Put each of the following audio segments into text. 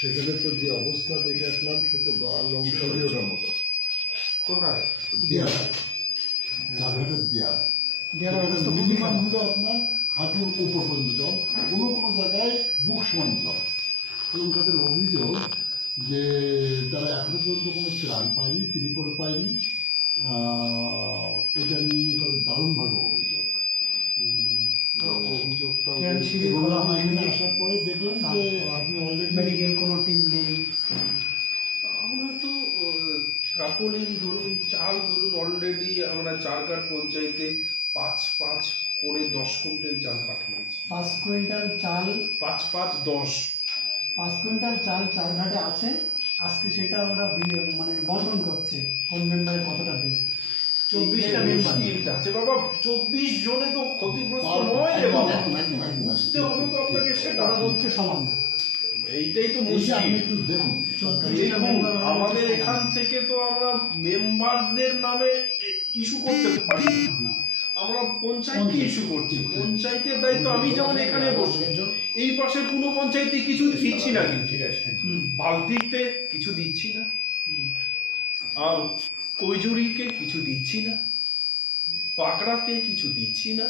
সেখানে তো যে অবস্থা দেখে আসলাম সে তো গা লং ওটার মতো। কোথায়? দেয়াল। চারঘাটের দেয়াল। দেওয়ার অবস্থা মিনিমাম হলো আপনার হাঁটুর উপর পর্যন্ত জল কোনো কোনো জায়গায় বুক সমান জল। এবং তাদের অভিযোগ যে তারা এখনও পর্যন্ত কোনো ত্রাণ পায়নি ত্রিপল পায়নি। এটা নিয়ে তাদের দারুণভাবে অভিযোগ। খোলা হয়নি। আসার পরে দেখলাম যে আপনি অলরেডি মেডিকেল কোনো টিম নেই। আমরা তো কাপড়িং ধরুন চাল ধরুন অলরেডি আমরা চারঘাট পঞ্চায়েতে পাঁচ পাঁচ করে দশ কুইন্টাল চাল পাঠিয়েছি। পাঁচ কুইন্টাল চাল? পাঁচ পাঁচ দশ। পাঁচ কুইন্টাল চাল চার ঘাটে আছে। আজকে সেটা ওরা মানে বন্টন করছে কোন মেম্বারে কতটা দেবে চব্বিশটা মেম্বার আছে। বাবা চব্বিশ জনে তো ক্ষতিগ্রস্ত নয় রে বাবা। বুঝতে হবে তো আপনাকে সেটা। ওরা বলছে সমান। এইটাই তো মুশকিল। দেখুন আমাদের এখান থেকে তো আমরা মেম্বারদের নামে ইস্যু করতে পারি। না। আমরা পঞ্চায়েতকে ইস্যু করছি। পঞ্চায়েতের দায়িত্ব আমি যেমন এখানে বসে। এই পাশের কোনো পঞ্চায়েতে কিছু দিচ্ছি না কিন্তু। ঠিক আছে। বালতিতে কিছু দিচ্ছি না। আর কৈজুরিকে কিছু দিচ্ছি না পাকড়াতে কিছু দিচ্ছি না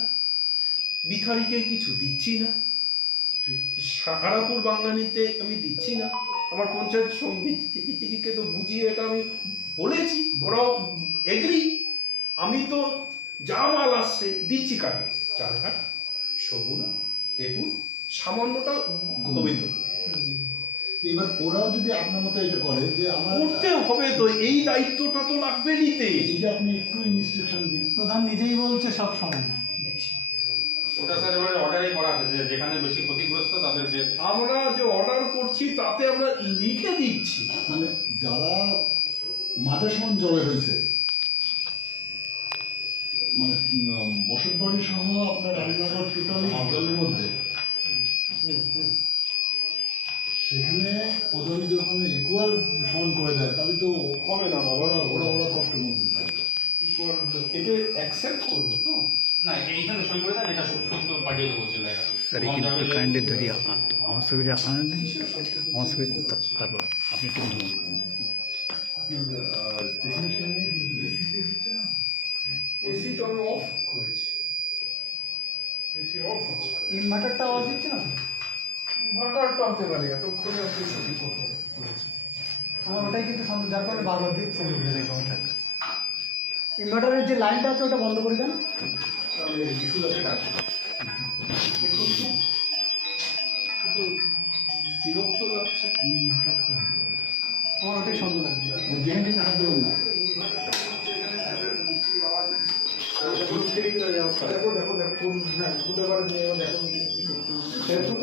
বিখারিকে কিছু দিচ্ছি না, সাহারাপুর বাঙালিতে আমি দিচ্ছি না, আমার পঞ্চায়েত সমিতিকে তো বুঝিয়ে এটা আমি বলেছি, ওরাও এগ্রি আমি তো যা মাল আসছে দিচ্ছি কাকে? চারঘাট সবুনা দেখুন সামান্যটা গোবিন্দ এবার ওরাও যদি আপনার মতো এটা করে যে আমার করতে হবে তো এই দায়িত্বটা তো লাগবে নিতে। এইটা আপনি একটু ইনস্ট্রাকশন দিন। প্রধান নিজেই বলছে সব দেখছি ওটা স্যার এবারে অর্ডারই করা আছে যে যেখানে বেশি ক্ষতিগ্রস্ত তাদেরকে আমরা যে অর্ডার করছি তাতে আমরা লিখে দিচ্ছি। মানে যারা মাঠে সমান জলে হয়েছে মানে বসত বাড়ি সহ আপনার রানীনগর টোটালি জলের মধ্যে সেখানে ওদের যখন ইকুয়াল সমান করে দেয় তাহলে তো হবে না বাবা। ওরা ওরা মধ্যে থাকবে এটা অ্যাকসেপ্ট করব তো? না এইখানে সই করে দেন এটা সত্য পাঠিয়ে দেবো জেলায় স্যার একটু কাইন্ডলি আমার ছবিটা আনেন দিন। আমার ছবি তারপর আপনি একটু ধরুন এসি তো আমি অফ করেছি। এসি অফ ইনভার্টারটা আওয়াজ দিচ্ছে না? ইনভার্টারটা হতে পারে এতক্ষণে আপনি সঠিক কথা বলেছেন। আমার ওটাই কিন্তু যার কারণে বারবার দিচ্ছে ইনভার্টারের যে লাইনটা আছে, ওটা বন্ধ করে দেন। আমার ওটাই সন্দেহ লাগছে। দেখো দেখো দেখো দেখো দেখো।